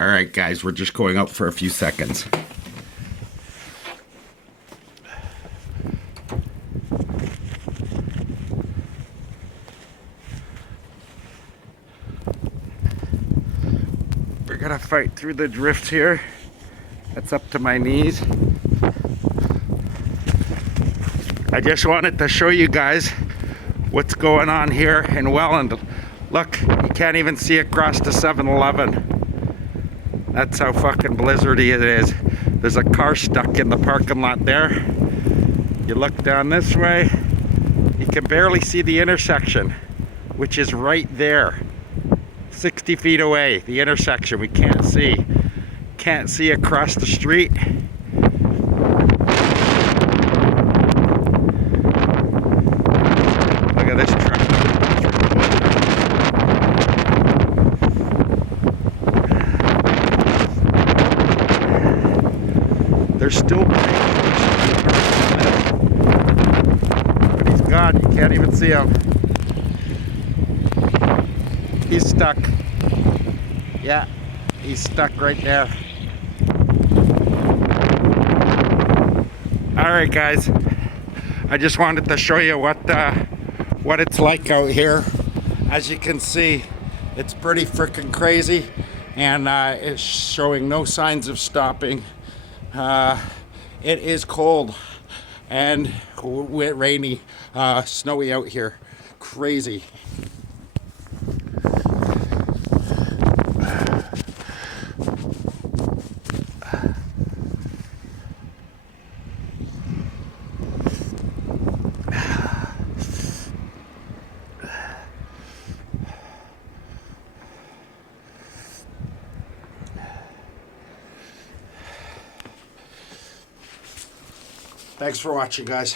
All right, guys, we're just going out for a few seconds. We're gonna fight through the drift here. That's up to my knees. I just wanted to show you guys what's going on here in Welland. Look, you can't even see across the 7-Eleven. That's how fucking blizzardy it is. There's a car stuck in the parking lot there. You look down this way, you can barely see the intersection, which is right there. 60 feet away, the intersection, we can't see. Can't see across the street. Look at this truck. There's still brakes, but he's gone. You can't even see him. He's stuck. Yeah, he's stuck right there. All right, guys. I just wanted to show you what it's like out here. As you can see, it's pretty freaking crazy, and it's showing no signs of stopping. It is cold and rainy, snowy out here. Crazy. Thanks for watching, guys.